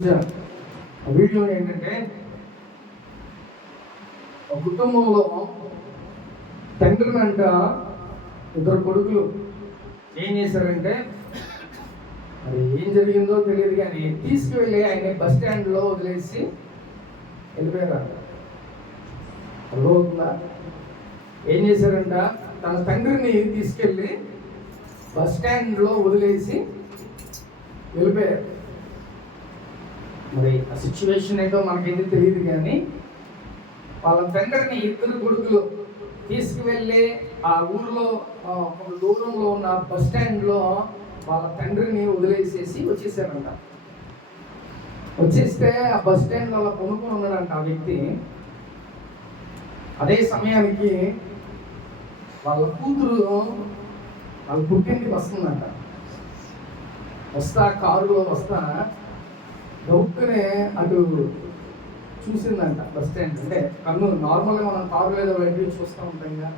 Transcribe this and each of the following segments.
Video ఏంటంటే ఒక కుటుంబంలో తండ్రి వెంట ఇద్దరు కొడుకులు ఏం చేశారంటే అది ఏం జరిగిందో తెలియదు కానీ తీసుకువెళ్ళి ఆయన బస్ స్టాండ్లో వదిలేసి వెళ్ళిపోయారంట. అర్థమవుతుందా? ఏం చేశారంట, తన తండ్రిని తీసుకెళ్ళి బస్ స్టాండ్లో వదిలేసి వెళ్ళిపోయారు. మరి ఆ సిచ్యువేషన్ ఏంటో మనకైతే తెలియదు కానీ వాళ్ళ తండ్రిని ఇద్దరు కొడుకులు తీసుకువెళ్ళి ఆ ఊర్లో ఒక దూరంలో ఉన్న బస్ స్టాండ్లో వాళ్ళ తండ్రిని వదిలేసేసి వచ్చేసారంట. వచ్చేస్తే ఆ బస్ స్టాండ్ వాళ్ళ కొనుక్కొని ఉన్నాడంట ఆ వ్యక్తి. అదే సమయానికి వాళ్ళ కూతురు వాళ్ళ పుట్టింటికి వస్తుందంట. కారులో వస్తా గౌక్కునే అటు చూసిందంట బస్ స్టాండ్. అంటే కన్ను నార్మల్గా మనం కారు ఏదో బయట చూస్తూ ఉంటాం కదా,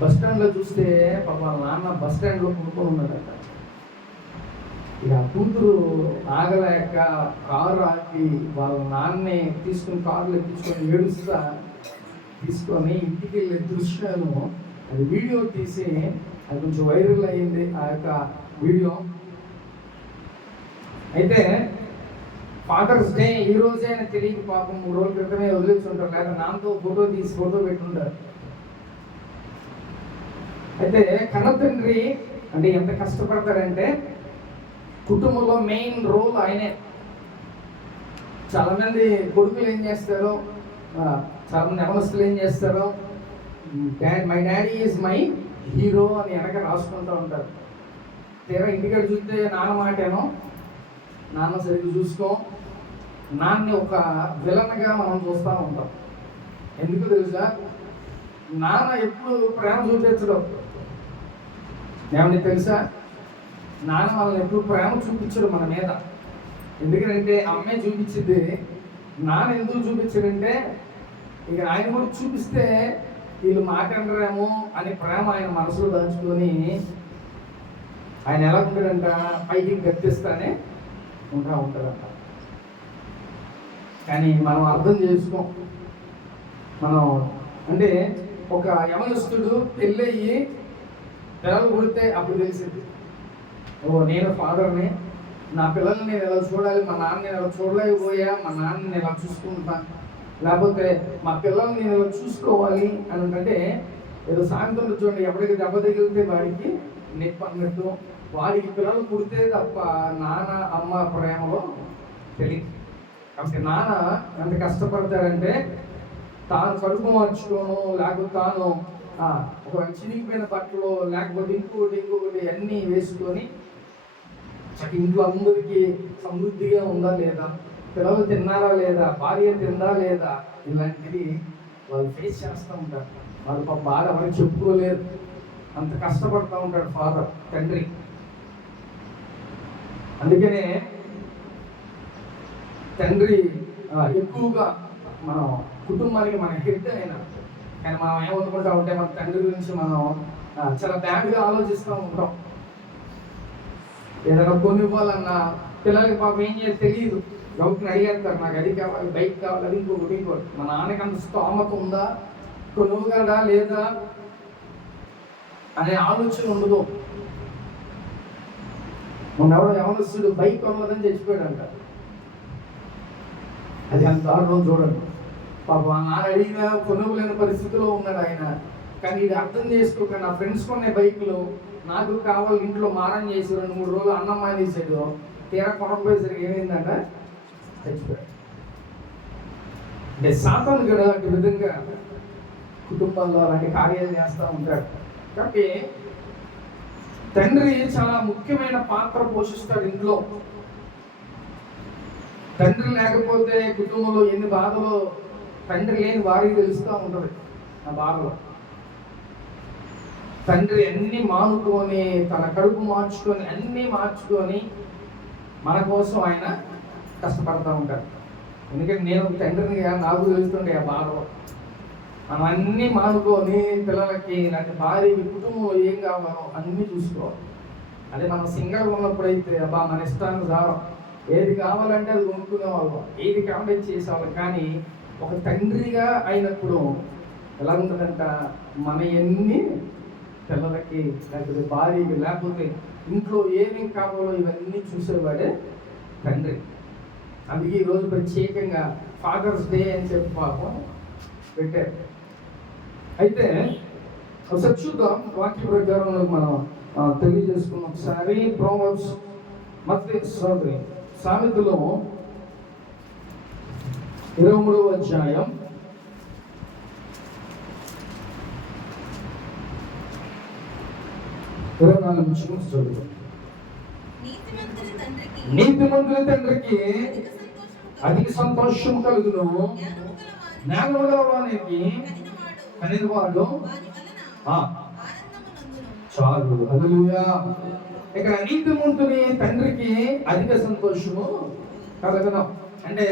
బస్ స్టాండ్లో చూస్తే పాప వాళ్ళ నాన్న బస్ స్టాండ్లో కొనుక్కొని ఉన్నాడంట. ఇక కూతురు ఆగలేక కారు ఆపి వాళ్ళ నాన్నే తీసుకుని కారులో ఎక్కించుకొని ఏడుస్తా తీసుకొని ఇంటికి వెళ్ళే దృశ్యాలు అది వీడియో తీసి అది కొంచెం వైరల్ అయ్యింది ఆ యొక్క వీడియో. అయితే ఫాదర్స్ డే ఈ రోజే అని తెలియక పాపం 3 రోజుల క్రితమే వదిలేసి ఉంటారు, లేదా నాన్నతో ఫోటో పెట్టుంటారు. అయితే కన్న తండ్రి అంటే ఎంత కష్టపడతారంటే కుటుంబంలో మెయిన్ రోల్ ఆయనే. చాలామంది కొడుకులు ఏం చేస్తారో, చాలామంది యవనస్తులు ఏం చేస్తారో, my daddy is my hero అని వెనక రాసుకుంటూ ఉంటారు. తీరా ఇంటికాడ చూస్తే నాన్న మాటేనో, నాన్న సరిగ్గా చూసుకో, నాన్ని ఒక విలన్గా మనం చూస్తూ ఉంటాం. ఎందుకు తెలుసా? నాన్న ఎప్పుడు ప్రేమ చూపించడం. ఏమని తెలుసా? నాన్న వాళ్ళని ఎప్పుడు ప్రేమ చూపించడు మన మీద. ఎందుకంటే అమ్మే చూపించింది, నాన్న ఎందుకు చూపించాడంటే ఇక ఆయన కూడా చూపిస్తే వీళ్ళు మాట్లాడరేమో అని ప్రేమ ఆయన మనసులో దాచుకొని ఆయన ఎలా ఉంటాడంట, పైకి గట్టిస్తానే ఉంటాడంట. కానీ మనం అర్థం చేసుకోం. మనం అంటే ఒక యవనస్తుడు పెళ్ళయ్యి పిల్లలు పుడితే అప్పుడు తెలిసింది, నేను ఫాదర్ని, నా పిల్లల్ని నేను ఎలా చూడాలి, మా నాన్న నేను ఎలా చూడలేకపోయా, మా నాన్న నేను ఎలా చూసుకుంటా, లేకపోతే మా పిల్లల్ని నేను ఎలా చూసుకోవాలి అని అంటే ఏదో సాయంత్రం చూడండి, ఎవరికి దెబ్బ తగిలితే వాడికి నొప్పి అన్నట్టు వాడికి పిల్లలు పుడితే తప్ప నాన్న అమ్మ ప్రేమలో తెలియదు. కాబట్టి నాన్న ఎంత కష్టపడతారంటే తాను కడుపు మార్చుకోను, లేకపోతే తాను ఒక చినిగిపోయిన బట్టలు, లేకపోతే ఇంకొకటి అన్నీ వేసుకొని ఇంట్లో అందరికీ సమృద్ధిగా ఉందా లేదా, పిల్లలు తిన్నారా లేదా, భార్య తిందా లేదా, ఇలాంటివి వాళ్ళు ఫేస్ చేస్తూ ఉంటారు. వాళ్ళు బాధ ఎవరికి చెప్పుకోలేరు, అంత కష్టపడుతూ ఉంటాడు ఫాదర్, తండ్రి. అందుకనే తండ్రి ఎక్కువగా మనం కుటుంబానికి మన హెడ్ అయినా, కానీ మనం ఏమనుకుంటా ఉంటే మన తండ్రి గురించి మనం చాలా బ్యాడ్గా ఆలోచిస్తూ ఉంటాం. ఏదైనా కొనివ్వాలన్నా పిల్లలకి పాపం ఏం చేయాలి తెలియదు, గౌట్ని అడిగేస్తారు, నాకు అది కావాలి, బైక్ కావాలి, అది ఇంకొకటి. మా నాన్నకి అంత స్తోమత ఉందా, కొనుగలడా లేదా అనే ఆలోచన ఉండదు. మొన్నెవడో యవనస్తుడు బైక్ కొనలేదని చచ్చిపోయాడంట. అది అంత దారుణం చూడండి. పాపం ఆ నాన్న అడిగినా కొనుగోలేని పరిస్థితిలో ఉన్నాడు ఆయన. కానీ ఇది అర్థం చేసుకోక నా ఫ్రెండ్స్ కొనే బైకులు నాకు కావాలి, ఇంట్లో మారం చేసి 2-3 రోజులు అన్నం మానేసాడు. తీరా కొనకపోయేసరికి ఏమైందంట, చచ్చిపోయాడు. అంటే సాతాను కూడా అటు విధంగా కుటుంబాల్లో అలాంటి కార్యాలు చేస్తూ ఉంటాడు. కాబట్టి తండ్రి చాలా ముఖ్యమైన పాత్ర పోషిస్తాడు ఇంట్లో. తండ్రి లేకపోతే కుటుంబంలో ఎన్ని బాధలు తండ్రి లేని వారికి తెలుస్తూ ఉంటుంది. ఆ బాధలో తండ్రి అన్ని మానుకొని, తన కడుపు మార్చుకొని, అన్నీ మార్చుకొని మన కోసం ఆయన కష్టపడుతూ ఉంటాడు. ఎందుకంటే నేను ఒక తండ్రిని నాకు తెలుస్తుండే ఆ బాధలో. మనం అన్నీ మానుకొని పిల్లలకి ఇలాంటి భార్యకి కుటుంబంలో ఏం కావాలో అన్నీ చూసుకోవాలి. అదే మనం సింగల్ ఉన్నప్పుడైతే మన ఇష్టానుసారం ఏది కావాలంటే అది కొనుక్కునే వాళ్ళం, ఏది కావాలంటే చేసేవాళ్ళం. కానీ ఒక తండ్రిగా అయినప్పుడు ఎలా ఉంటుందంట, మన ఎన్ని పిల్లలకి లేకపోతే భార్యకి లేకపోతే ఇంట్లో ఏమేమి కావాలో ఇవన్నీ చూసేవాడే తండ్రి. అందుకే ఈరోజు ప్రత్యేకంగా ఫాదర్స్ డే అని చెప్పి పాపం పెట్టారు. అయితే ఒకసారి చూద్దాం వాక్య ప్రకారంలో మనం తెలియజేసుకున్నాం ఒకసారి. ప్రోవర్బ్స్ సామెతలో 23వ అధ్యాయం 24 నుంచి చదువు. నీతిమంతుల తండ్రికి అధిక సంతోషం కలుగును, జ్ఞానము గల వానికి కనినవాడు చాలు. హల్లెలూయా. ఇక్కడ నీతిమంతుని తండ్రికి అధిక సంతోషము కలుగును అంటే,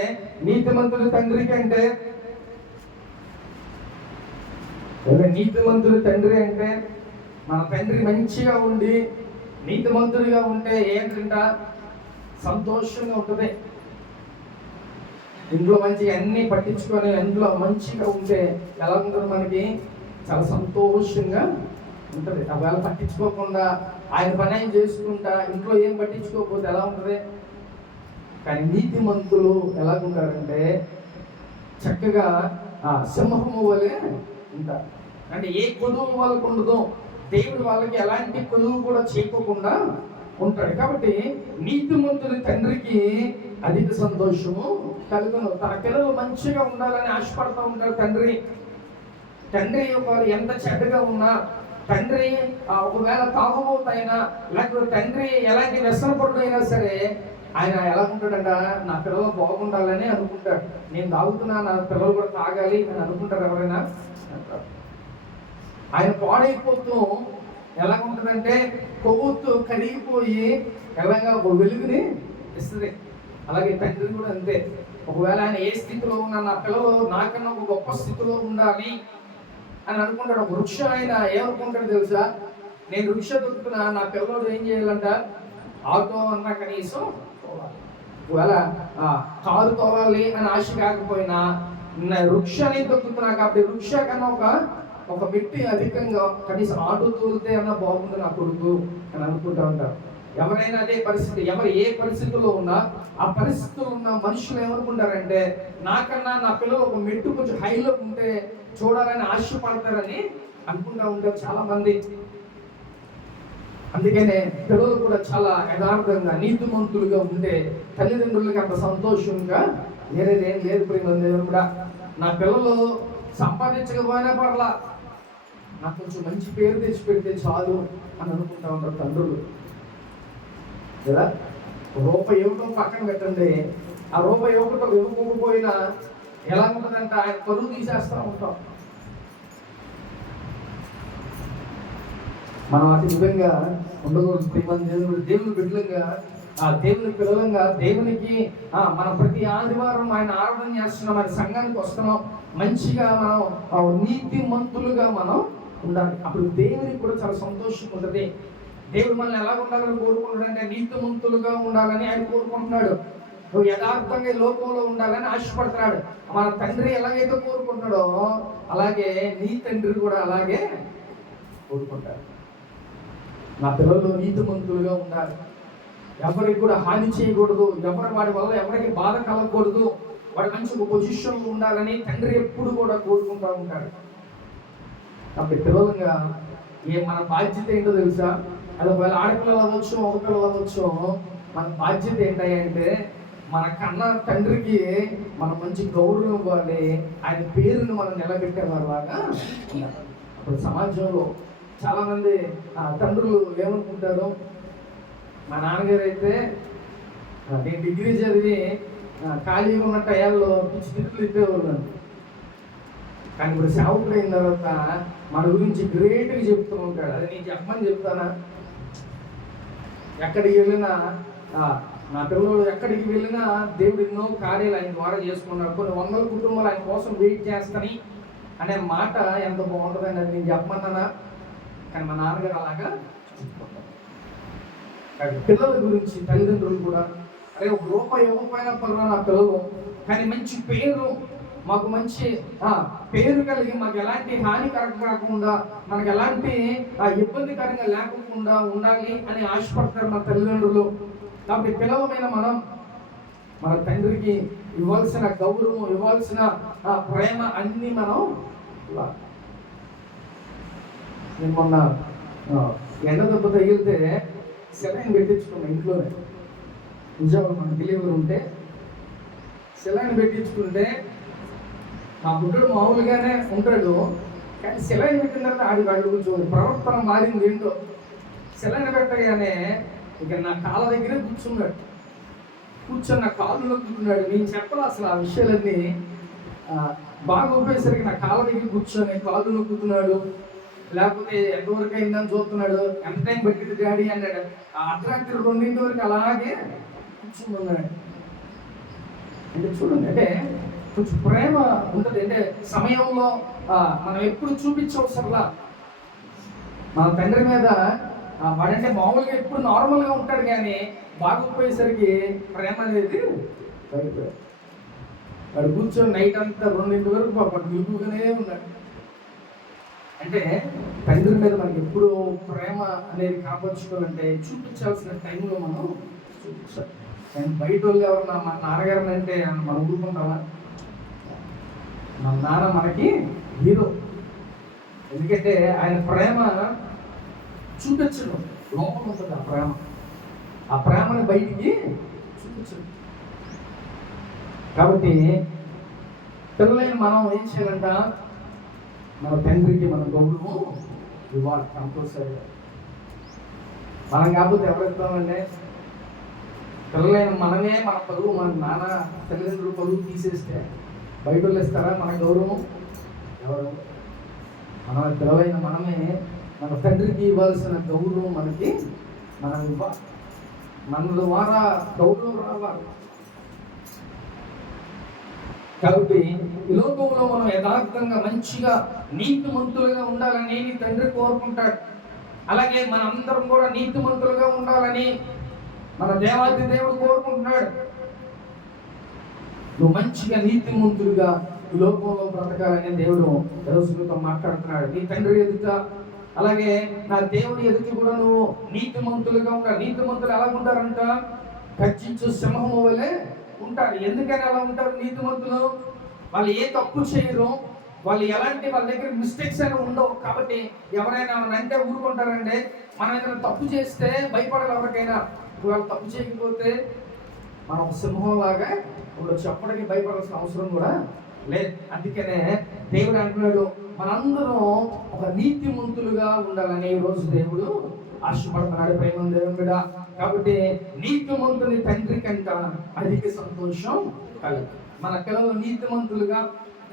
నీతిమంతుని తండ్రికి అంటే నీతిమంతుని తండ్రి అంటే మన తండ్రి మంచిగా ఉండి నీతిమంతుడిగా ఉంటే ఏంటంట, సంతోషంగా ఉంటుంది. ఇంట్లో మంచిగా అన్నీ పట్టించుకొని ఇంట్లో మంచిగా ఉంటే ఎలా ఉంటుంది, మనకి చాలా సంతోషంగా ఉంటుంది. ఒకవేళ పట్టించుకోకుండా ఆయన పని ఆయన చేసుకుంటా ఇంట్లో ఏం పట్టించుకోకపోతే ఎలా ఉంటుంది. కానీ నీతిమంతులు ఎలాగుంటారంటే చక్కగా సింహము వలె ఉంటారు. అంటే ఏ కొదువు వాళ్ళకు ఉండదు, దేవుడు వాళ్ళకి ఎలాంటి కొదువు కూడా చేయకుండా ఉంటాడు. కాబట్టి నీతిమంతుని తండ్రికి అధిక సంతోషము కలుగును. తన పిల్లలు మంచిగా ఉండాలని ఆశపడుతూ ఉంటారు తండ్రి. తండ్రి ఎంత చెడ్డగా ఉన్నా, తండ్రి ఒకవేళ తాగుబోతైనా లేకపోతే తండ్రి ఎలాంటి వ్యసనపరుడైనా సరే ఆయన ఎలా ఉంటాడంట, నా పిల్లలు బాగుండాలని అనుకుంటాడు. నేను తాగుతున్నా, నా పిల్లలు కూడా తాగాలి అని అనుకుంటారు ఎవరైనా. ఆయన పాడైపోతూ ఎలా ఉంటుందంటే కొవ్వొత్తు కరిగిపోయి ఎలాగా ఒక వెలుగుని ఇస్తుంది. అలాగే తండ్రి కూడా అంతే. ఒకవేళ ఆయన ఏ స్థితిలో ఉన్నా నా పిల్లలు నాకన్నా ఒక గొప్ప స్థితిలో ఉండాలి అని అనుకుంటాడు. ఒక వృక్ష ఆయన ఏమనుకుంటాడు తెలుసా, నేను వృక్ష దొరుకుతున్నా, నా పిల్లలు ఏం చేయాలంట, ఆటో అన్నా కనీసం ఒకవేళ కారు తోలాలి అని ఆశ కాకపోయినా వృక్షాన్ని దొరుకుతున్నా కాబట్టి వృక్ష కన్నా ఒక వ్యక్తి అధికంగా కనీసం ఆటో తోలితే అన్నా బాగుంది నా కొడుకు అని అనుకుంటా ఉంటారు. ఎవరైనా అదే పరిస్థితి, ఎవరు ఏ పరిస్థితుల్లో ఉన్నా ఆ పరిస్థితుల్లో ఉన్న మనుషులు ఏమనుకుంటారంటే, నాకన్నా నా పిల్లలు ఒక మెట్టు కొంచెం హైలో ఉంటే చూడాలని ఆశపడతారని అనుకుంటా ఉంటారు చాలా మంది. అందుకనే పిల్లలు కూడా చాలా యథార్థంగా నీతిమంతులుగా ఉంటే తల్లిదండ్రులకి అంత సంతోషంగా వేరేదేం లేదు. ప్రేమ కూడా నా పిల్లలు సంపాదించకపోయినా పర్లా, నాకు కొంచెం మంచి పేరు తెచ్చి పెడితే చాలు అని అనుకుంటా ఉంటారు తండ్రులు కదా. రూపాయి ఇవ్వటం పక్కన పెట్టండి, ఆ రూపాయి ఇవ్వకపోయినా ఎలా ఉంటుందంటే ఆయన పరువు తీసేస్తూ ఉంటాం. మనం అతి విధంగా ఉండకూడదు. దేవుని బిడ్డలంగా దేవుని పిల్లలంగా దేవునికి మనం ప్రతి ఆదివారం ఆయన ఆరాధన చేస్తున్నాం, ఆయన సంఘానికి వస్తున్నాం. మంచిగా మనం నీతిమంతులుగా మనం ఉండాలి. అప్పుడు దేవునికి కూడా చాలా సంతోషంగా ఉంటుంది. దేవుడు మనల్ని ఎలా ఉండాలని కోరుకుంటాడు అంటే నీతిమంతులుగా ఉండాలని ఆయన కోరుకుంటున్నాడు. నువ్వు యథార్థంగా లోకంలో ఉండాలని ఆశపడుతున్నాడు. మన తండ్రి ఎలాగైతే కోరుకుంటున్నాడో అలాగే నీ తండ్రి కూడా అలాగే కోరుకుంటాడు. నా పిల్లలు నీతిమంతులుగా ఉండాలి, ఎవరికి కూడా హాని చేయకూడదు, వాడి వల్ల ఎవరికి బాధ కలగకూడదు, వాడు మంచి ఒక పొజిషన్లో ఉండాలని తండ్రి ఎప్పుడు కూడా కోరుకుంటూ ఉంటాడు. కాబట్టి పిల్లలుగా మన బాధ్యత ఏంటో తెలుసా? అది ఒకవేళ ఆడపిల్లలు అవ్వచ్చు, మగపిల్లలు అవ్వచ్చు, మన బాధ్యత ఏంటంటే మన కన్నా తండ్రికి మనం మంచి గౌరవం ఇవ్వాలి, ఆయన పేరును మనం నిలబెట్టేవారులాగా. అప్పుడు సమాజంలో చాలామంది తండ్రులు ఏమనుకుంటారు, మా నాన్నగారు అయితే నేను డిగ్రీ చదివి ఖాళీగా ఉన్న టయాల్లో పిచ్చి తిట్లు ఇప్పేవాళ్ళు. కానీ ఇప్పుడు సేవకుడు అయిన తర్వాత మన గురించి గ్రేట్గా చెప్తూ ఉంటాడు. అది నేను చెప్పమని చెప్తానా? ఎక్కడికి వెళ్ళినా నా పిల్లలు ఎక్కడికి వెళ్ళినా దేవుడు ఎన్నో కార్యాలు ఆయన ద్వారా చేసుకున్నాడు. కొన్ని వందల కుటుంబాలు ఆయన కోసం వెయిట్ చేస్తాని అనే మాట ఎంత బాగుంటుందండి. అది నేను చెప్పమన్నానా? కానీ మా నాన్నగారు అలాగా పిల్లల గురించి తల్లిదండ్రులు కూడా అరే ఒక రూపాయి ఇవ్వకపోయినా పర్వాలేదు నా పిల్లలు, కానీ మంచి పేరు, మాకు మంచి పేరు కలిగి మాకు ఎలాంటి హానికరం కాకుండా, మనకు ఎలాంటి ఇబ్బందికరంగా లేకుండా ఉండాలి అని ఆశపడతారు మన తల్లిదండ్రులు. కాబట్టి పిల్లలమైన మనం మన తండ్రికి ఇవ్వాల్సిన గౌరవం, ఇవ్వాల్సిన ప్రేమ అన్నీ మనం నేను మొన్న ఎండ దెబ్బ తగిలితే సెలైన్ పెట్టించుకున్నా ఇంట్లోనే. నిజాలు మన డెలివరీ ఉంటే సెలైన్ పెట్టించుకుంటే మా బుడ్డుడు మామూలుగానే ఉంటాడు, కానీ సెలైన్ పెట్టిన తర్వాత వాడి కొంచెం ప్రవర్తన మారింది ఏంటో. సెలైన్ పెట్టగానే ఇక నా కాళ్ళ దగ్గరే కూర్చున్నాడు, కూర్చొని నా కాళ్ళు నొక్కుతున్నాడు. నేను చెప్పాలి అసలు ఆ విషయాలన్నీ బాగా ఉపయోగేసరికి నా కాళ్ళ దగ్గర కూర్చొని కాళ్ళు నొక్కుతున్నాడు. లేకపోతే ఎంతవరకు అయిందని చూస్తున్నాడు. ఎంత టైం పట్టింది డాడీ అన్నాడు. అర్ధరాత్రి 2 వరకు అలాగే కూర్చున్నాడు. అంటే చూడండి, అంటే కొంచెం ప్రేమ ఉంటుంది. అంటే సమయంలో మనం ఎప్పుడు చూపించవసరలా మన తండ్రి మీద. వాడంటే మామూలుగా ఎప్పుడు నార్మల్గా ఉంటాడు, కానీ బాగుపోయేసరికి ప్రేమ అనేది బయటపోయాడు. వాడు కూర్చొని నైట్ అంతా 2 వరకు పాపం నిలుపుగానే ఉన్నాడు. అంటే తండ్రి మీద మనకి ఎప్పుడు ప్రేమ అనేది కాపాడుకోవాలంటే చూపించాల్సిన టైంలో మనం చూపించాలి. కానీ బయట వాళ్ళు ఎవరన్నా మన నాన్నగారిని అంటే మనం ఊరుకుంటామా? మన నాన్న మనకి హీరో. ఎందుకంటే ఆయన ప్రేమ చూపించడం లోపల ఉంటుంది. ఆ ప్రేమని బయటికి చూపించడం. కాబట్టి పిల్లలైన మనం ఏం చేయాలంట? మన తండ్రికి మన గౌరవం ఇవ్వాలి కంపల్సరీగా. మనం కాకపోతే ఎవరు ఇస్తామంటే? పిల్లలైన మనమే మన పరువు, మన నాన్న తల్లిదండ్రులు పరువు తీసేస్తే బయట వాళ్ళు ఇస్తారా మన గౌరవం? ఎవరు? మన పిల్లలైన మనమే మన తండ్రికి ఇవ్వాల్సిన గౌరవం మనం ఇవ్వాలి. మన ద్వారా గౌరవం రావాలి. కాబట్టి ఈ లోకంలో మనం యథార్థంగా మంచిగా నీతిమంతులుగా ఉండాలని నీ తండ్రి కోరుకుంటాడు. అలాగే మన అందరం కూడా నీతిమంతులుగా ఉండాలని మన దేవాది దేవుడు కోరుకుంటున్నాడు. నువ్వు మంచిగా నీతిమంతులుగా ఈ లోకంలో బ్రతకాలని దేవుడు రోజులతో మాట్లాడుతున్నాడు. నీ తండ్రి ఎదుట, అలాగే నా దేవుడి ఎదుట కూడా నువ్వు నీతిమంతులుగా ఉండాలి. నీతిమంతులు ఎలా ఉంటారంట? గర్జించు సింహము వలె ఉంటారు. ఎందుకని అలా ఉంటారు నీతిమంతులు? వాళ్ళు ఏ తప్పు చేయరు, వాళ్ళు ఎలాంటి వాళ్ళ దగ్గర మిస్టేక్స్ అయినా ఉండవు. కాబట్టి ఎవరైనా అంటే ఊరుకుంటారండి. మనం ఏదైనా తప్పు చేస్తే భయపడాలి ఎవరికైనా. వాళ్ళు తప్పు చేయకపోతే మనం సింహంలాగా ఇప్పుడు చెప్పడానికి భయపడాల్సిన అవసరం కూడా లేదు. అందుకనే దేవుడు అంటున్నాడు మనందరం ఒక నీతిమంతులుగా ఉండాలని ఈ రోజు దేవుడు ఆశపడుతున్నాడు. ప్రేమ దేవుడా, కాబట్టి నీతిమంతుని తండ్రి కంట అధిక సంతోషం కలదు. మన పిల్లలు నీతిమంతులుగా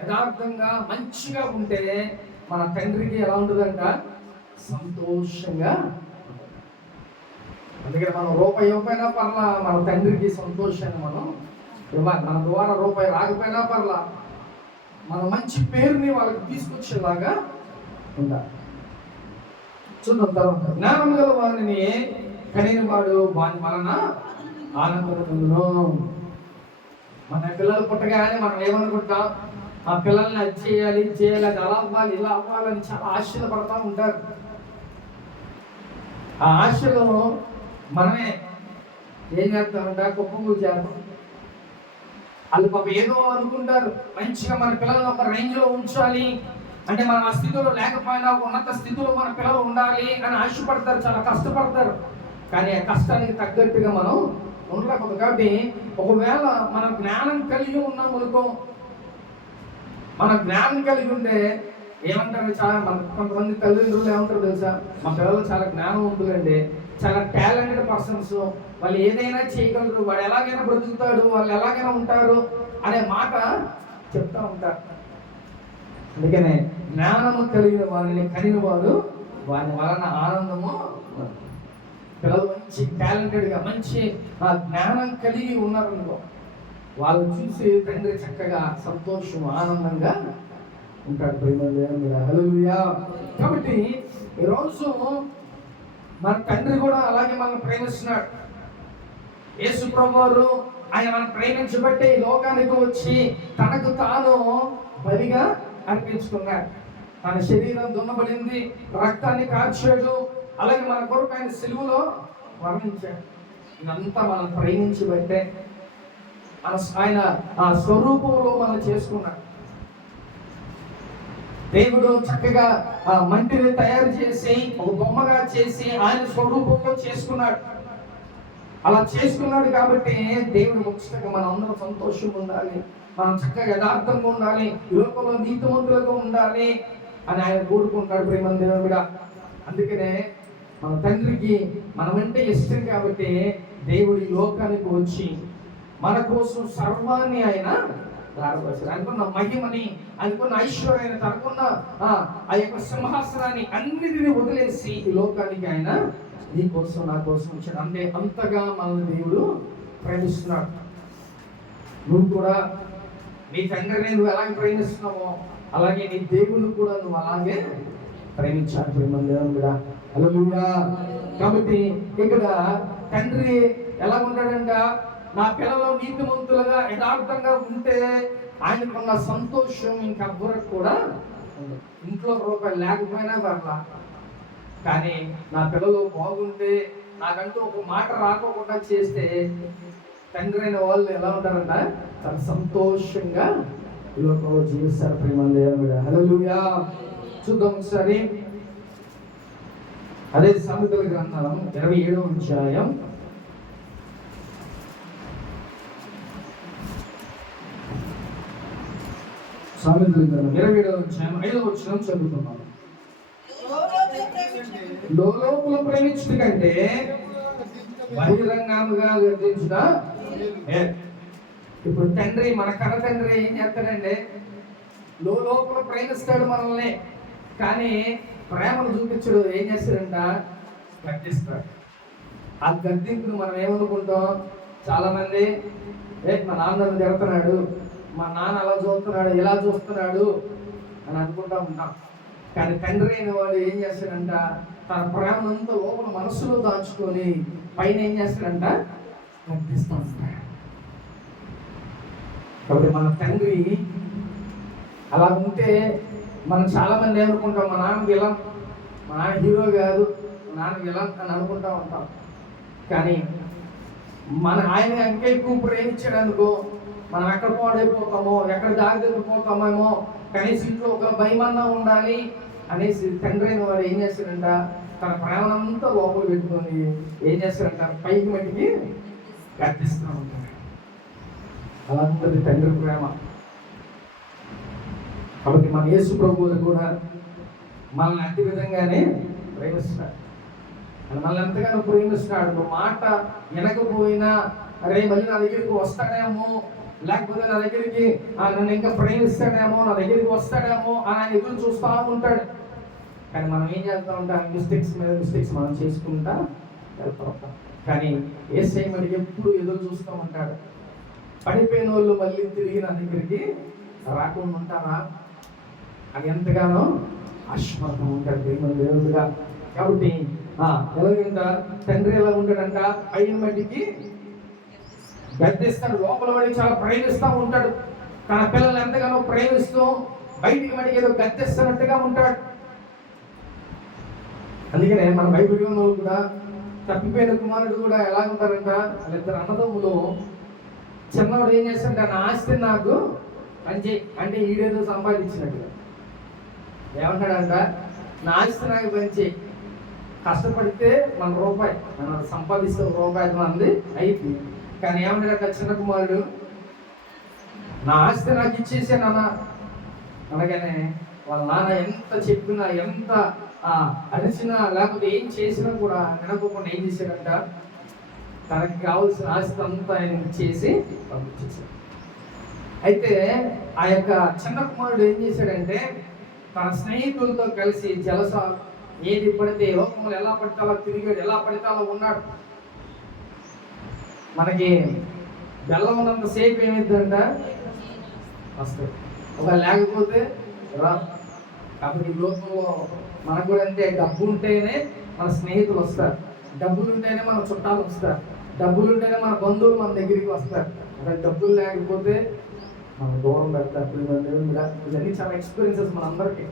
యథార్థంగా మంచిగా ఉంటే మన తండ్రికి ఎలా ఉంటుందంట? సంతోషంగా. అందుకని మనం రూపాయి ఇవ్వకపోయినా పర్లా, మన తండ్రికి సంతోషాన్ని మనం ఇవ్వాలి. మన ద్వారా రూపాయి రాకపోయినా పర్లా, మన మంచి పేరుని వాళ్ళకి తీసుకొచ్చేలాగా ఉండాలి. చూద్దాం తర్వాత. జ్ఞానం గల వారిని కనిన వాడు వాని వలన ఆనందపడుతుందో. మన పిల్లలు పుట్టగానే మనం ఏమనుకుంటాం? ఆ పిల్లల్ని అది చేయాలి, అది అలా అవ్వాలి, ఇలా అవ్వాలని చాలా ఆశలు పడతా ఉంటారు. ఆ ఆశలు మనమే ఏం చేస్తామంట? కుప్పలు చేస్తాం. వాళ్ళు పాప ఏదో అనుకుంటారు, మంచిగా మన పిల్లలను ఒక రేంజ్లో ఉంచాలి అంటే, మనం ఆ స్థితిలో లేకపోయినా ఉన్నత స్థితిలో మన పిల్లలు ఉండాలి అని ఆశపడతారు, చాలా కష్టపడతారు. కానీ ఆ కష్టానికి తగ్గట్టుగా మనం ఉండలేకపోతే. కాబట్టి ఒకవేళ మన జ్ఞానం కలిగి ఉన్నాం అనుకో, మన జ్ఞానం కలిగి ఉంటే ఏమంటారు? చాలా కొంతమంది తల్లిదండ్రులు ఏమంటారు తెలుసా? మా పిల్లలు చాలా జ్ఞానవంతులండి, చాలా టాలెంటెడ్ పర్సన్స్, వాళ్ళు ఏదైనా చేయగలరు, వాడు ఎలాగైనా బ్రతుకుతాడు, వాళ్ళు ఎలాగైనా ఉంటారు అనే మాట చెప్తా ఉంటారు. అందుకనే జ్ఞానము కలిగిన వారిని కనిన వాడు వారి వలన ఆనందము. పిల్లలు మంచి టాలెంటెడ్గా మంచి జ్ఞానం కలిగి ఉన్నారనుకో, వాళ్ళు చూసి తండ్రి చక్కగా సంతోషం ఆనందంగా ఉంటాడు. హల్లెలూయా. కాబట్టి ఈరోజు మన తండ్రి కూడా అలాగే మనల్ని ప్రేమిస్తున్నాడు. యేసు ప్రభువారు ఆయన మనం ప్రేమించబట్టే ఈ లోకానికి వచ్చి తనకు తాను బలిగా అర్పించుకున్నాడు. తన శరీరం దున్నబడింది, రక్తాన్ని కార్చాడు, అలాగే మన కొరకు ఆయన సిలువలో వర్ణించాడు. ఇదంతా మనం ప్రేమించబట్టే ఆయన ఆ స్వరూపంలో మనం చేసుకున్నాడు. దేవుడు చక్కగా ఆ మట్టిని తయారు చేసి ఒక బొమ్మగా చేసి ఆయన స్వరూపంలో చేసుకున్నాడు. అలా చేసుకున్నాడు కాబట్టి దేవుడు ముఖ్యంగా మనం అందరం సంతోషంగా ఉండాలి, మనం చక్కగా యథార్థంగా ఉండాలి, ఈ లోకంలో నీతిమంతులుగా ఉండాలి అని ఆయన కోరుకుంటాడు. ప్రేమ దేవుడా, అందుకనే మన తండ్రికి మనమంటే ఇష్టం కాబట్టి దేవుడు ఈ లోకానికి వచ్చి మన కోసం సర్వాన్ని ఆయన దారపోసాడు. అనుకున్న మహిమని, అనుకున్న ఐశ్వర్యాన్ని, తనకున్న ఆ యొక్క సింహాసనాన్ని అన్నిటిని వదిలేసి ఈ లోకానికి ఆయన నీ కోసం నా కోసం వచ్చాడు. అంటే అంతగా మనల్ని దేవుడు ప్రేమిస్తున్నాడు. నువ్వు కూడా నీ తండ్రిని నువ్వు ఎలాగ ప్రేమిస్తున్నావో అలాగే నీ దేవుని కూడా నువ్వు అలాగే ప్రేమించాలి. ప్రేమ దేవుడా, హల్లెలూయా. కాబట్టి ఇక్కడ తండ్రి ఎలా ఉంటాడంట, నా పిల్లలు నీతిమంతులుగా యథార్థంగా ఉంటే ఆయనకున్న సంతోషం ఇంకెవ్వరికి కూడా ఇంట్లో రూపాయలు లేకపోయినా పర్లా, కానీ నా పిల్లలు బాగుంటే నాకంటూ ఒక మాట రాకోకుండా చేస్తే తండ్రి అయిన వాళ్ళు ఎలా ఉంటారంట, చాలా సంతోషంగా ఈ లోకంలో జీవిస్తారు. ప్రేమ దేవుడా, హల్లెలూయా. చూద్దాం ఒకసారి అదే సామెతల గ్రంథం 27వ అధ్యాయం 27వ అధ్యాయం 5వ వచనం చదువుతున్నాం. లోలోపల ప్రేమించుట కంటే బహిరంగముగా గర్జించుట. ఇప్పుడు తండ్రి, మన కన్న తండ్రి ఏం చేస్తాడంటే లోపల ప్రేమిస్తాడు మనల్ని, కానీ ప్రేమను చూపించడు. ఏం చేస్తాడంట, గర్జిస్తాడు. ఆ గర్జింపును మనం ఏమనుకుంటాం, చాలా మంది మా నాన్న తిడుతున్నాడు, మా నాన్న అలా చూస్తున్నాడు, ఇలా చూస్తున్నాడు అని అనుకుంటా ఉంటాం. కానీ తండ్రి అయిన వాడు ఏం చేస్తాడంట, తన ప్రేమనంతా లోపల మనసులో దాచుకొని పైన ఏం చేస్తాడంట, గర్జిస్తూ ఉంటాడు. కాబట్టి మన తండ్రి అలా ఉంటే మనం చాలా మంది ఏమనుకుంటాం, మా నాన్న విలన్, మా నాన్న హీరో కాదు, మా నాన్న విలన్ అని అనుకుంటా ఉంటాం. కానీ ఆయన ఇంకా ఎక్కువ ప్రేమించాడు అనుకో, మనం ఎక్కడ పాడైపోతామో, ఎక్కడ జాగ్రత్తపోతామేమో, కనీసం ఇంట్లో ఒక భయమన్నా ఉండాలి అనేసి తండ్రి అయిన వాడు ఏం చేస్తాడంట, తన ప్రేమనంతా లోపల పెట్టుకొని ఏం చేస్తాడంట, పైకి మట్టికి గర్తిస్తూ ఉంటాడు. అలా ఉంటుంది తండ్రి ప్రేమ. కాబట్టి మన యేసు ప్రభువులు కూడా మనల్ని అతి విధంగానే ప్రేమిస్తున్నాడు. మనల్ని ఎంతగానో ప్రేమిస్తున్నాడు. ఒక మాట వినకపోయినా అరే మళ్ళీ నా దగ్గరికి వస్తాడేమో, లేకపోతే నా దగ్గరికి నన్ను ఇంకా ప్రేమిస్తాడేమో, నా దగ్గరికి వస్తాడేమో అని ఆయన ఎదురు చూస్తూ ఉంటాడు. కానీ మనం ఏం చేస్తూ ఉంటాం, మిస్టేక్స్ మీద మిస్టేక్స్ మనం చేసుకుంటా వెళ్తూ ఉంటాం. కానీ యేసయ్య మనకి ఎప్పుడు ఎదురు చూస్తూ ఉంటాడు. పడిపోయిన వాళ్ళు మళ్ళీ తిరిగి నా దగ్గరికి రాకుండా ఉంటారా అని ఎంతగానో ఆశపడుతూ ఉంటాడు ప్రేమ దేవుడుగా. కాబట్టి ఎలాగంట తండ్రి ఎలా ఉంటాడంట, పైన మట్టికి గద్దిస్తాడు, లోపల వాడికి చాలా ప్రేమిస్తూ ఉంటాడు. తన పిల్లలు ఎంతగానో ప్రేమిస్తూ బయటికి మడికి ఏదో గద్దిస్తున్నట్టుగా ఉంటాడు. అందుకనే మన బైబిల్ కూడా తప్పిపోయిన కుమారుడు కూడా ఎలా ఉంటారంట, వాళ్ళిద్దరు అన్నదమ్ములు. చిన్నవాడు ఏం చేస్తాడంటే, నా ఆస్తి నాకు పంచి, అంటే ఈడేదో సంపాదించినట్టుగా ఏమంటాడంట, నా ఆస్తి నాకు పంచి, కష్టపడితే మన రూపాయి మనం సంపాదిస్తే రూపాయి మంది అయింది. కానీ ఏమంటాడంట చిన్న కుమారుడు, నా ఆస్తి నాకు ఇచ్చేసే నాన్న అనగానే వాళ్ళ నాన్న ఎంత చెప్పినా, ఎంత అరిచినా, లేకపోతే ఏం చేసినా కూడా వినకుండా ఏం చేశాడంట, తనకి కావాల్సిన ఆస్తి అంతా ఆయన ఇచ్చేసి పంపించేశాడు. అయితే ఆ యొక్క చిన్న కుమారుడు ఏం చేశాడంటే, తన స్నేహితులతో కలిసి జలస, ఏది పడితే లోకంలో ఎలా పడితే అలా తిరిగాడు, ఎలా పడితే అలా ఉన్నాడు. మనకి బెల్లం ఉన్నంత సేపు ఏమైందంట, వస్తుంది, ఒక లేకపోతే రా. కాబట్టి ఈ లోకంలో మనకు కూడా అంతే, డబ్బు ఉంటేనే మన స్నేహితులు వస్తారు, డబ్బులు ఉంటేనే మన చుట్టాలు వస్తారు, డబ్బులు ఉంటేనే మన బంధువులు మన దగ్గరికి వస్తారు, అక్కడ డబ్బులు లేకపోతే మన దూరం పెడతారు. ఇవన్నీ చాలా ఎక్స్పీరియన్సెస్ మనందరికీ.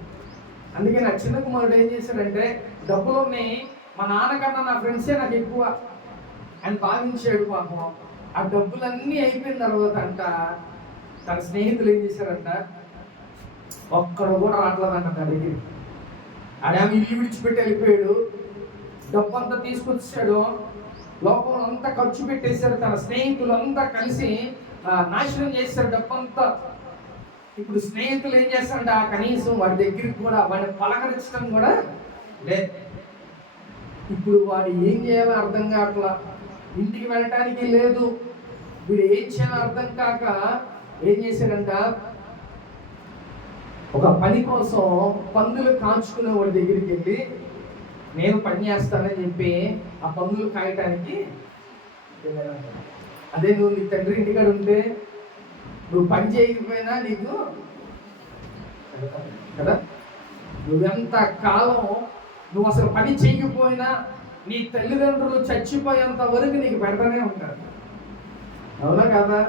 అందుకే నా చిన్న కుమారుడు ఏం చేశాడంటే, డబ్బులు ఉన్నాయి, మా నాన్నకన్నా నా ఫ్రెండ్సే నాకు ఎక్కువ అని భావించాడు. పాపం ఆ డబ్బులన్నీ అయిపోయిన తర్వాత అంట తన స్నేహితులు ఏం చేశారంట, ఒక్కడు కూడా రావట్లేదంట నా దగ్గరికి. ఆడేమో ఇల్లు విడిచిపెట్టి వెళ్ళిపోయాడు, డబ్బు అంతా తీసుకొచ్చాడు, లోపల అంతా ఖర్చు పెట్టేశారు. తన స్నేహితులు అంతా కలిసి నాశనం చేశారు డబ్బంతా. ఇప్పుడు స్నేహితులు ఏం చేస్తారంటే ఆ కనీసం వాడి దగ్గరికి కూడా వాడిని పలకరించడం కూడా లేదు. ఇప్పుడు వాడు ఏం చేయాలో అర్థం కావట్లా, ఇంటికి వెళ్ళటానికి లేదు, వీడు ఏం చేయాలో అర్థం కాక ఏం చేశాడంట, ఒక పని కోసం పందులు కాల్చుకునే వాడి దగ్గరికి వెళ్ళి నేను పని చేస్తానని చెప్పి ఆ పందులు కాయటానికి. అదే నువ్వు నీ తండ్రి ఇంటికాడ ఉంటే నువ్వు పని చేయకపోయినా నీకు కదా, నువ్వెంత కాలం నువ్వు అసలు పని చేయకపోయినా నీ తల్లిదండ్రులు చచ్చిపోయేంత వరకు నీకు పెడతానే ఉంటారు. అవునా కదా?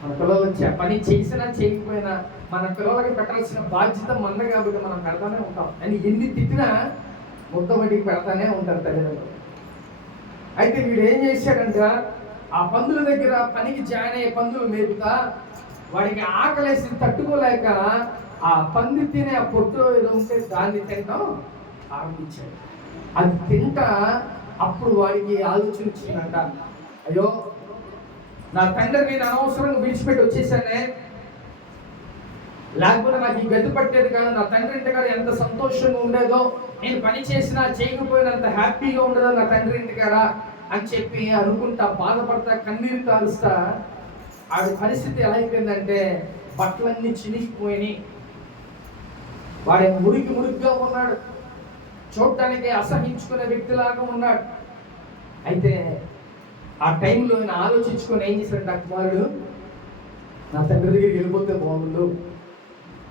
మన పిల్లలు పని చేసినా చేయకపోయినా మన పిల్లలకి పెట్టాల్సిన బాధ్యత మనది కాబట్టి మనం పెడతానే ఉంటాం. అని ఎన్ని తిట్టినా ముద్దబడికి పెడతానే ఉంటారు తల్లిదండ్రులు. అయితే వీడు ఏం చేశాడంట, ఆ పందుల దగ్గర పనికి జాయిన్ అయ్యే పందులు మేపుతా వాడికి ఆకలేసి తట్టుకోలేక ఆ పంది తినే ఆ పొట్టు ఏదో ఉంటే దాన్ని తింటాం ఆరంభించాడు. అది తింటా అప్పుడు వాడికి ఆలోచన వచ్చిందంట, అయ్యో నా తండ్రి నేను అనవసరంగా విడిచిపెట్టి వచ్చేసానే, లేకపోతే నాకు ఈ గది పట్టేది కాదు, నా తండ్రి ఇంటి కాడ ఎంత సంతోషంగా ఉండేదో, నేను పని చేసినా చేయకపోయినంత హ్యాపీగా ఉండేదో నా తండ్రి ఇంటి కాడ అని చెప్పి అనుకుంటా బాధపడతా కన్నీరు కాలుస్తా. ఆడి పరిస్థితి ఎలా అయిపోయిందంటే బట్టలన్నీ చినిగిపోయినాయి, వాడే మురికిగా ఉన్నాడు, చూడటానికి అసహించుకునే వ్యక్తిలాగా ఉన్నాడు. అయితే ఆ టైంలో ఆయన ఆలోచించుకొని ఏం చేశాడు, నా కుమారుడు నా తండ్రి దగ్గరికి వెళ్ళిపోతే బాగుండు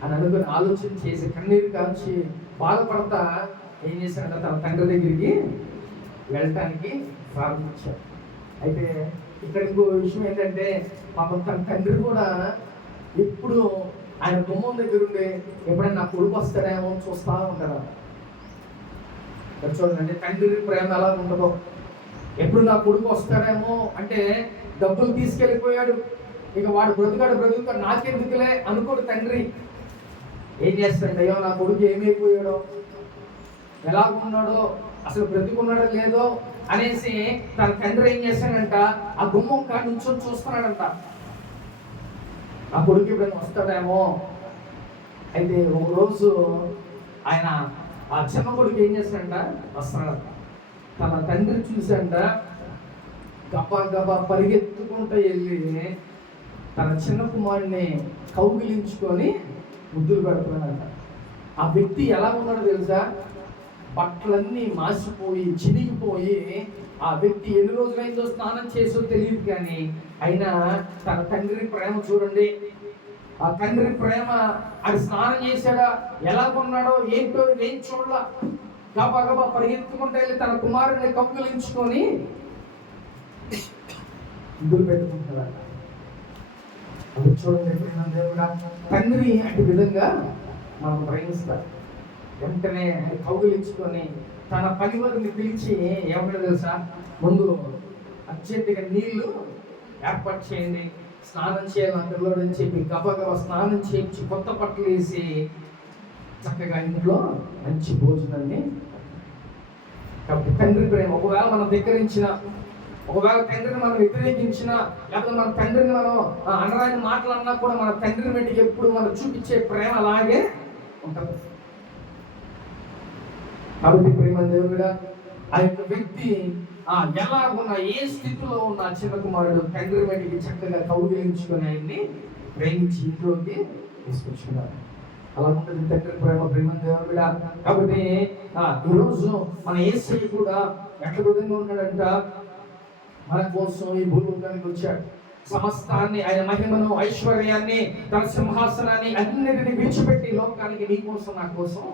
అని అనుకుని ఆలోచన చేసి కన్నీరు కాల్చి బాధపడతా ఏం చేశాడంటే తన తండ్రి దగ్గరికి వెళ్ళటానికి ప్రారంభించాడు. అయితే ఇక్కడ ఇంకో విషయం ఏంటంటే, పాపం తన తండ్రి కూడా ఎప్పుడు ఆయన గుమ్మం దగ్గర ఉండి ఎప్పుడైనా నా కొడుకు వస్తాడేమో చూస్తూ ఉంటారు. చూడండి తండ్రి ప్రేమ ఎలా ఉంటుందో, ఎప్పుడు నా కొడుకు వస్తాడేమో అంటే డబ్బులు తీసుకెళ్ళిపోయాడు, ఇక వాడు బ్రతుకుతాడు నాకెందుకులే అనుకోడు తండ్రి. ఏం చేస్తాడు, అయ్యో నా కొడుకు ఏమైపోయాడో, ఎలా ఉన్నాడో, అసలు బ్రతుకున్నాడో లేదో అనేసి తన తండ్రి ఏం చేశాడంట, ఆ గుమ్మం కాడి నుంచొని చూస్తున్నాడంట, ఆ కొడుకు ఎప్పుడైనా వస్తాడేమో. అయితే ఒకరోజు ఆయన ఆ చిన్న కొడుకు ఏం చేస్తాడంట, వస్తున్నాడంట. తన తండ్రి చూశాడంట, గబా పరిగెత్తుకుంటూ వెళ్ళి తన చిన్న కుమారుడిని కౌగిలించుకొని ముద్దులు పెడుతున్నాడంట. ఆ వ్యక్తి ఎలా ఉన్నాడో తెలుసా, బట్టలన్నీ మాసిపోయి చినిగిపోయి, ఆ వ్యక్తి ఎన్ని రోజులైందో స్నానం చేసో తెలియదు కానీ అయినా తన తండ్రి ప్రేమ చూడండి, ఆ తండ్రి ప్రేమ. అది స్నానం చేశాడా, ఎలా ఉన్నాడో ఏంటో ఏం చూడాల, గబా పరిగెత్తుకుంటూ వెళ్ళి తన కుమారుడిని కౌగిలించుకొని ముద్దులు పెట్టుకుంటాడు. అది చూడండి దేవుడా, తండ్రి అటు విధంగా మనం ప్రేమిస్తారు. వెంటనే కౌగిలించుకొని తన పనివారిని పిలిచి ఏమన్నా తెలుసా, ముందు అర్జెంటుగా నీళ్లు ఏర్పాటు చేయండి, స్నానం చేయాలి నా పిల్లడు అని చెప్పి గబగబా స్నానం చేయించి కొత్త బట్టలు వేసి చక్కగా ఇంట్లో మంచి భోజనాన్ని. కాబట్టి తండ్రి ప్రేమ, ఒకవేళ మనం ధిక్కరించిన, ఒకవేళ తండ్రిని మనం వ్యతిరేకించిన, లేకపోతే మన తండ్రిని మనం అనరాని మాటలు అన్నా కూడా మన తండ్రిని బట్టి ఎప్పుడు మనం చూపించే ప్రేమ అలాగే ఉంటుంది. కాబట్టి ప్రేమ దేవుడా, ఆ యొక్క వ్యక్తి ఎలా ఉన్నా, ఏ స్థితిలో ఉన్న చిన్న కుమారుడు తండ్రి బయటికి చక్కగా కౌగిలించుకొని ఆయన్ని ప్రేమించి ఇంట్లోకి తీసుకొచ్చుకున్నారు. అలా ఉంటుంది తండ్రి ప్రేమ దేవుడా. కాబట్టి ఈరోజు మన యేసయ్య కూడా ఎట్ల విధంగా ఉన్నాడంట, మన కోసం ఈ భూలోకానికి వచ్చాడు. సమస్తాన్ని, ఆయన మహిమను, ఐశ్వర్యాన్ని, తన సింహాసనాన్ని అన్నిటిని విడిచిపెట్టి లోకానికి నీ కోసం నా కోసం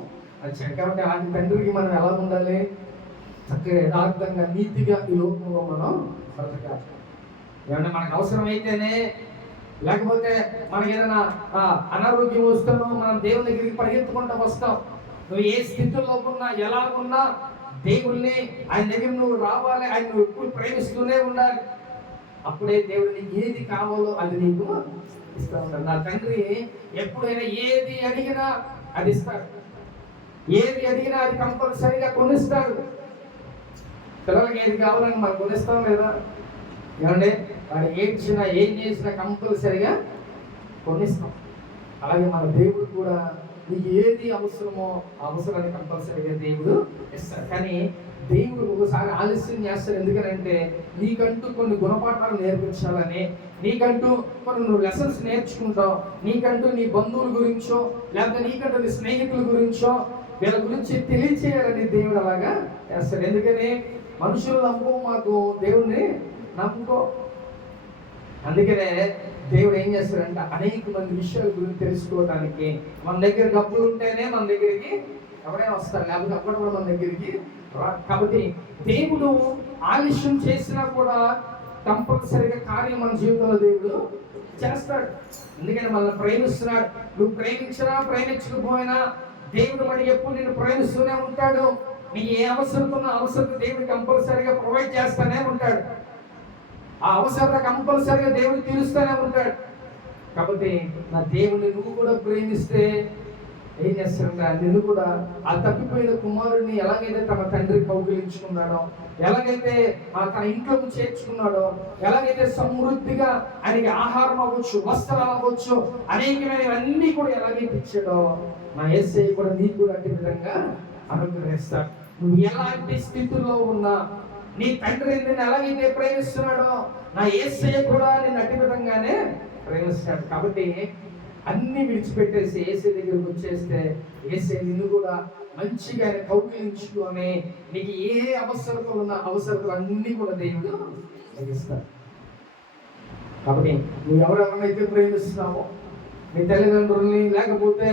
వచ్చాడు. కాబట్టి ఆ తండ్రికి మనం ఎలా ఉండాలి, చక్కగా యథార్థంగా నీతిగా ఈ లోకంలో మనం బ్రతకాలి. ఏమన్నా మనకు అవసరమైతేనే, లేకపోతే మనకి ఏదైనా అనారోగ్యం వస్తానో మనం దేవుని దగ్గరికి పరిగెత్తుకుంటూ వస్తాం. నువ్వు ఏ స్థితిలో ఉన్నా, ఎలాగున్నా దేవుణ్ణి, ఆయన దగ్గర నువ్వు రావాలి, ఆయన నువ్వు ఎప్పుడు ప్రేమిస్తూనే ఉండాలి. అప్పుడే దేవుడు నీకు ఏది కావాలో అది నీకు ఇస్తూ ఉంటాడు. నా తండ్రి ఎప్పుడైనా ఏది అడిగినా అది ఇస్తాడు, ఏది అడిగినా అది కంపల్సరీగా కొనిస్తాడు. పిల్లలకి ఏది కావాలని మనం కొనిస్తాం లేదా? ఏమంటే వాడు ఏడ్చినా ఏం చేసినా కంపల్సరీగా కొనిస్తాం. అలాగే మన దేవుడు కూడా నీకు ఏది అవసరమో ఆ అవసరాన్ని కంపల్సరీగా దేవుడు ఇస్తాడు. కానీ దేవుడు ఒకసారి ఆలస్యం చేస్తాడు. ఎందుకనంటే నీకంటూ కొన్ని గుణపాఠాలు నేర్పించాలని, నీకంటూ కొన్ని నువ్వు లెసన్స్ నేర్చుకుంటావు, నీకంటూ నీ బంధువుల గురించో లేకపోతే నీకంటూ నీ స్నేహితుల గురించో వీళ్ళ గురించి తెలియచేయాలని దేవుడు అలాగా చేస్తాడు. ఎందుకని మనుషులు నమ్ముకో, మాకు దేవుడిని నమ్ముకో. అందుకనే దేవుడు ఏం చేస్తాడంటే అనేక మంది విషయాల గురించి తెలుసుకోవడానికి మన దగ్గర డబ్బులు ఉంటేనే మన దగ్గరికి ఎవరైనా వస్తారు, లేకపోతే అక్కడ కూడా మన దగ్గరికి రా. కాబట్టి దేవుడు ఆలస్యం చేసినా కూడా కంపల్సరీగా కార్యం మన జీవితంలో దేవుడు చేస్తాడు. ఎందుకంటే మనల్ని ప్రేమిస్తున్నాడు. నువ్వు ప్రేమించినా ప్రేమించకపోయినా దేవుడు మరి ఎప్పుడు నిన్ను ప్రేమిస్తూనే ఉంటాడు. నీ ఏ అవసరం ఉన్న అవసరం దేవుడు కంపల్సరీగా ప్రొవైడ్ చేస్తూనే ఉంటాడు. ఆ అవసరత కంపల్సరీగా దేవుడు తీరుస్తూనే ఉంటాడు. కాబట్టి నా దేవుడిని నువ్వు కూడా ప్రేమిస్తే ఏం చేస్తాడంటే నిన్ను కూడా ఆ తప్పిపోయిన కుమారుడిని ఎలాగైతే తన తండ్రి కౌగిలించుకున్నాడో, ఎలాగైతే తన ఇంట్లోకి చేర్చుకున్నాడో, ఎలాగైతే సమృద్ధిగా ఆయనకి ఆహారం అవ్వచ్చు, వస్త్రాలు అవ్వచ్చు, అనేకమైనవన్నీ కూడా ఎలాగైతే ఇచ్చాడో నా యేసయ్య కూడా నీకు కూడా అట్టి విధంగా అనుగ్రహిస్తాడు. నువ్వు ఎలాంటి స్థితిలో ఉన్నా నీ తండ్రి నిన్ను ఎలాగైతే ప్రేమిస్తున్నాడో నా యేసయ్య కూడా నేను అట్టి విధంగానే ప్రేమిస్తాడు. కాబట్టి అన్ని విడిచిపెట్టేసి యేసయ్య దగ్గరికి వచ్చేస్తే యేసయ్య నిన్ను కూడా మంచిగా ఆయన కౌగిలించుకొని నీకు ఏ అవసరతలు ఉన్న అవసరతలు అన్నీ కూడా దేవుడు తగ్గిస్తాడు. కాబట్టి నువ్వు ఎవరెవరినైతే ప్రేమిస్తున్నావో, నీ తల్లిదండ్రుల్ని, లేకపోతే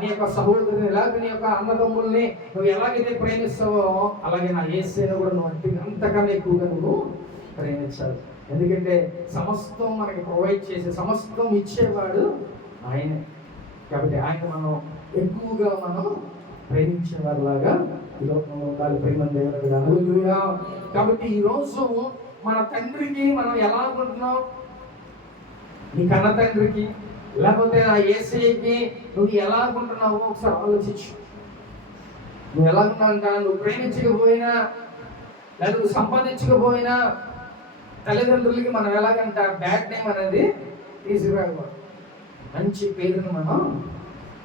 నీ యొక్క సహోదరుని, లేకపోతే నీ యొక్క అన్నదమ్ముల్ని నువ్వు ఎలాగైతే ప్రేమిస్తావో అలాగే నా యేసయ్యను కూడా నువ్వు అంతకన్నా ఎక్కువగా నువ్వు ప్రేమించాలి. ఎందుకంటే సమస్తం మనకి ప్రొవైడ్ చేసే, సమస్తం ఇచ్చేవాడు ఆయనే. కాబట్టి ఆయన మనం ఎక్కువగా మనం ప్రేమించేవారిలాగా ఈ లోకంలో ఉండాలి. ప్రేమ దేవుడు. హల్లెలూయా. కాబట్టి ఈరోజు మన తండ్రికి మనం ఎలా అనుకుంటున్నాం? నీ కన్న తండ్రికి లేకపోతే ఆ యేసయ్యకి నువ్వు ఎలా అనుకుంటున్నావో ఒకసారి ఆలోచించు. నువ్వు ఎలా ఉన్నావంట? నువ్వు ప్రేమించకపోయినా లేదా నువ్వు సంపాదించకపోయినా తల్లిదండ్రులకి మనం ఎలాగంట బ్యాడ్ నేమ్ అనేది తీసుకురాకూడదు, మంచి పేరును మనం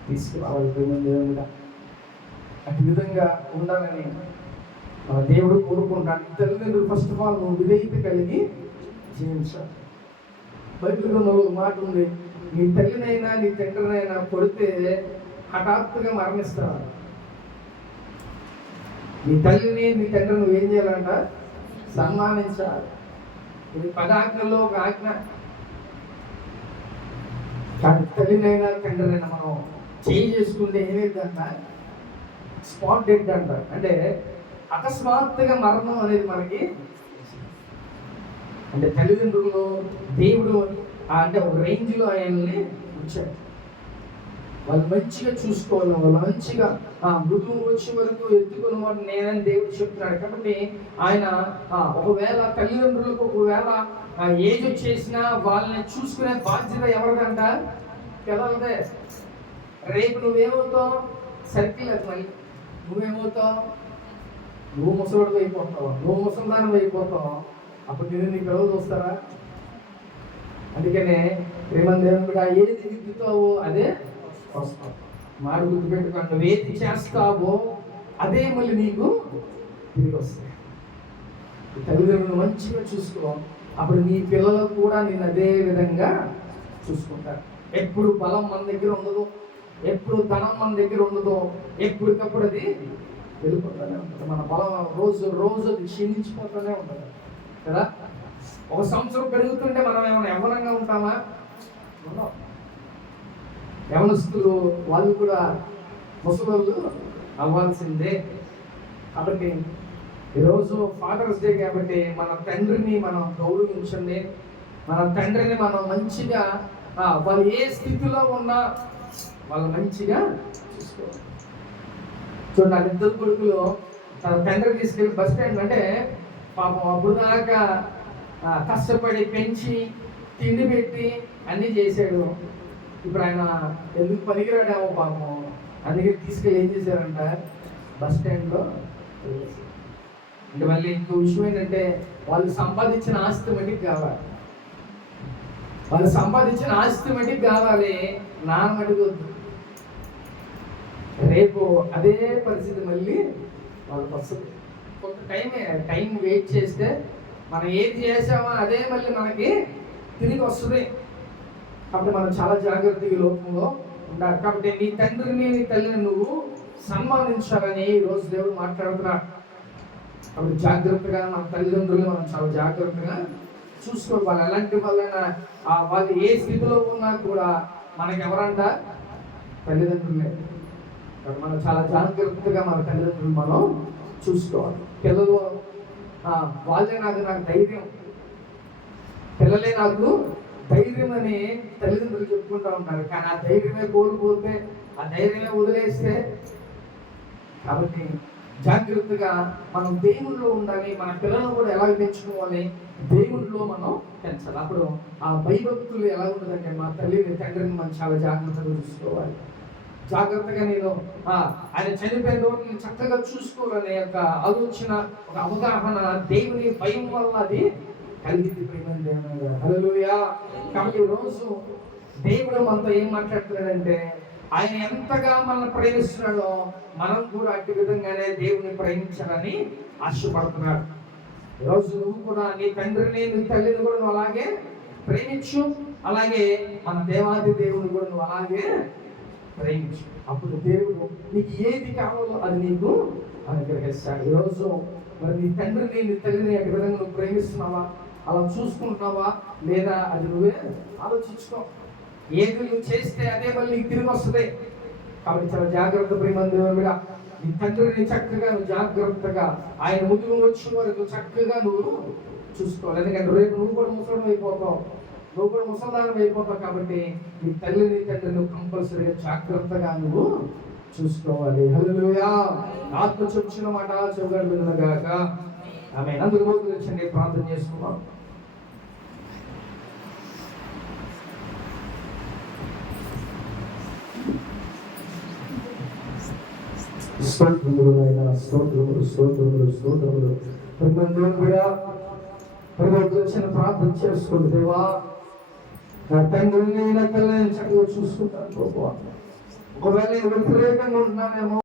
తీసుకురావాలి. దేవుడుగా అటు విధంగా ఉండాలని దేవుడు కోరుకుంటాడు. తల్లిదండ్రులు ఫస్ట్ ఆఫ్ ఆల్ నువ్వు విధేయత కలిగి జీవించాలి. బైబిల్లో ఒక మాట ఉంది, నీ తల్లినైనా నీ తండ్రినైనా కొడితే హఠాత్తుగా మరణిస్తావు. నీ తల్లిని నీ తండ్రిని నువ్వు ఏం చేయాలంట? సన్మానించాలి. ఇది 10 ఆజ్ఞల్లో ఒక ఆజ్ఞ. కానీ తల్లినైనా తండ్రినైనా మనం చేసుకుంటే ఏమైందంట? స్పాట్ డెడ్ అంట. అంటే అకస్మాత్తుగా మరణం అనేది మనకి, అంటే తల్లిదండ్రులు దేవుడు అంటే ఒక రేంజ్లో ఆయన్ని ఉంచాడు. వాళ్ళు మంచిగా చూసుకోవాలి, వాళ్ళు మంచిగా మృదువు వచ్చే వరకు ఎత్తుకున్న వాడు నేనని దేవుడు చెప్తున్నాడు. కాబట్టి ఆయన ఒకవేళ తల్లిదండ్రులకు ఒకవేళ ఏజ్ వచ్చేసినా వాళ్ళని చూసుకునే బాధ్యత ఎవరిదంట? పిల్లలదే. రేపు నువ్వేమవుతావు? సర్కిల్ అది మళ్ళీ నువ్వేమవుతావు? నువ్వు ముసలుడు అయిపోతావు, నువ్వు ముసలిదానం అయిపోతావు. అప్పుడు నేను నీ పిల్లలు చూస్తారా? అందుకనే ప్రేమ దేవుడు ఏది విద్దుతావో అదే వస్తావు. మాట గుర్తుపెట్టుకోండి, నువ్వేది చేస్తావో అదే మళ్ళీ నీకు తిరిగి వస్తాయి. తల్లిదండ్రులు మంచిగా చూసుకో, అప్పుడు నీ పిల్లలకు కూడా నేను అదే విధంగా చూసుకుంటారు. ఎప్పుడు బలం మన దగ్గర ఉండదు, ఎప్పుడు ధనం మన దగ్గర ఉండదు, ఎప్పటికప్పుడు అది వెళ్ళిపోతూనే ఉంటుంది. మన బలం రోజు రోజు అది క్షీణించిపోతూనే ఉంటుంది కదా. ఒక సంవత్సరం పెరుగుతుంటే మనం ఏమైనా యవ్వనంగా ఉంటామా? యవనస్తులు వాళ్ళు కూడా ముసలోళ్ళు అవ్వాల్సిందే. కాబట్టి ఈరోజు ఫాదర్స్ డే కాబట్టి మన తండ్రిని మనం గౌరవించండి. మన తండ్రిని మనం మంచిగా వాళ్ళు ఏ స్థితిలో ఉన్నా వాళ్ళు మంచిగా చూసుకోవాలి. చూడండి, ఆ ఇద్దరు కొడుకులు తన తండ్రి తీసుకెళ్ళి బస్ స్టాండ్ అంటే పాపం అప్పుడు దాకా కష్టపడి పెంచి తిండి పెట్టి అన్నీ చేశాడు. ఇప్పుడు ఆయన ఎందుకు పనికిరాడేమో పాపం, అందుకే తీసుకెళ్ళి ఏం చేశారంట బస్ స్టాండ్లో. అంటే మళ్ళీ ఇంకో విషయం ఏంటంటే వాళ్ళు సంపాదించిన ఆస్తి మటుకు కావాలి, వాళ్ళు సంపాదించిన ఆస్తి మటుకు కావాలి, నా మటుకు వద్దు. రేపు అదే పరిస్థితి మళ్ళీ వాళ్ళకి వస్తుంది. కొంత టైం వెయిట్ చేస్తే మనం ఏది చేసామో అదే మళ్ళీ మనకి తిరిగి వస్తుంది. కాబట్టి మనం చాలా జాగ్రత్తగా లోకంలో ఉండాలి. కాబట్టి నీ తండ్రిని నీ తల్లిని నువ్వు సన్మానించాలని ఈరోజు దేవుడు మాట్లాడుతున్నాడు. కాబట్టి జాగ్రత్తగా మన తల్లిదండ్రులు మనం చాలా జాగ్రత్తగా చూసుకోవాలి. వాళ్ళు ఎలాంటి వాళ్ళైనా వాళ్ళు ఏ స్థితిలో ఉన్నా కూడా మనకి ఎవరంట తల్లిదండ్రులే. మనం చాలా జాగ్రత్తగా మన తల్లిదండ్రులు మనం చూసుకోవాలి. పిల్లలు వాళ్ళే నాకు ధైర్యం, పిల్లలే నాకు ధైర్యం అని తల్లిదండ్రులు చెప్పుకుంటూ ఉంటారు. కానీ ఆ ధైర్యమే కోల్పోతే, ఆ ధైర్యమే వదిలేస్తే. కాబట్టి జాగ్రత్తగా మనం దేవుళ్ళలో ఉండాలి. మన పిల్లలను కూడా ఎలా పెంచుకోవాలి, దేవుళ్ళలో మనం పెంచాలి. అప్పుడు ఆ భయభక్తులు ఎలా ఉంటుందంటే మా తల్లిని తండ్రిని మనం చాలా జాగ్రత్తగా చూసుకోవాలి. జాగ్రత్తగా నేను ఆయన చనిపోయిన రోజు చక్కగా చూసుకోవాలనే ఒక ఆలోచన, ఒక అవగాహన దేవుని భయం వల్ల అది కలిగింది. హల్లెలూయా. కాబట్టి రోజు దేవుడు మనతో ఏం మాట్లాడుతున్నాడంటే ఆయన ఎంతగా మనల్ని ప్రేమిస్తున్నాడో మనం కూడా అట్టి విధంగానే దేవుని ప్రేమించాలని ఆశపడుతున్నాడు. ఈరోజు నువ్వు కూడా నీ తండ్రిని నీ తల్లిని కూడా నువ్వు అలాగే ప్రేమించు. అలాగే మన దేవాది దేవుని కూడా నువ్వు అలాగే ప్రేమించు. అప్పుడు దేవుడు నీకు ఏది కావాలో అది నీకు అనుగ్రహిస్తాడు. ఈరోజు మరి నీ తండ్రిని నీ తల్లిని అటు విధంగా నువ్వు ప్రేమిస్తున్నావా, అలా చూసుకుంటున్నావా లేదా, అది నువ్వే ఆలోచించుకో. ఏది నువ్వు చేస్తే అదే మళ్ళీ నీకు తిరిగి వస్తుంది. కాబట్టి చాలా జాగ్రత్త ప్రేమంగా నీ తండ్రిని చక్కగా నువ్వు జాగ్రత్తగా ఆయన ముందు వచ్చిన వరకు చక్కగా నువ్వు చూసుకోవాలి. ఎందుకంటే రేపు నువ్వు కూడా ముసలం అయిపోతావు, నువ్వు కూడా ముసల్దానం అయిపోతావు. కాబట్టి నీ తల్లిని తండ్రిని నువ్వు కంపల్సరీగా జాగ్రత్తగా నువ్వు చూసుకోవాలి. హల్లెలూయా. ఆత్మ చెప్పుచిన మాట చెవుగాడు వినగాక. ఆమె అందుకు వచ్చండి ప్రార్థన చేసుకున్నాం. స్తోత్రములు అయినా స్తోత్రములు స్తోత్రములు స్తోత్రములు. వచ్చిన ప్రార్థన చేసుకోండి. దేవా నా తండ్రిని నా తల్లిని చక్కగా చూసుకుంటాను. ఒకవేళ వ్యతిరేకంగా ఉంటున్నానేమో